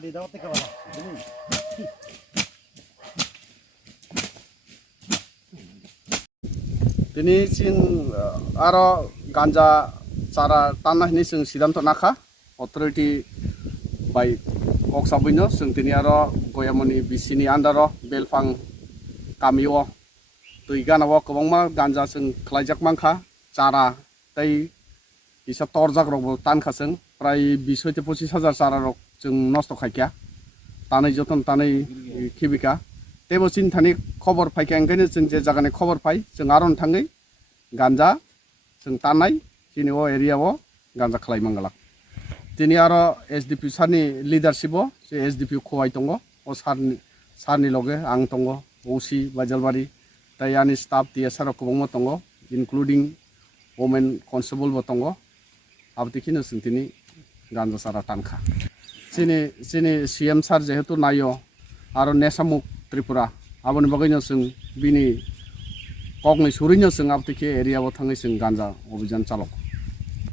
Tini sin aro ganja cara tanah ini sing sidanto nakha authority by Koksabino sing tini aro goyamoni bisini andaro Belphang kamio tuigana wo kwrwngma ganja sing khlaijak mangkha cara tei isa torjak rok tankha sing prai 20 থেকে 25,000 চারা রক जों নষ্ট খাইকা তানাই যতন তানাই খিবিকা তেবো চিন্তাनि खबर फायका ओंखायनो जों जे जागानि खबर फाय जों आरन थाङै गांजा जों तानाय जोंनि ओ एरियाव गांजा खालायमांगला दिनै आरो एसडिपि सारनि लिडारशिपआव जे एसडिपि खवाय दङ ओ सारनि लगे आं दङ ओसि बाइजालबारि दायानि स्टाफ टिएसआर गोबां दङ इनक्लुडिं वुमेन कनस्टेबलबो दङ आबदिखिनो जों दिनै गांजा सारा तानखा जोंनि सीएम सार जेहेतु नायो आरो नेसामुक त्रिपुरा आबोनि बागैनो जों बिनि कगनि सुरैनो जों आबदिखे एरियाव थाङै जों गांजा अभियान चालक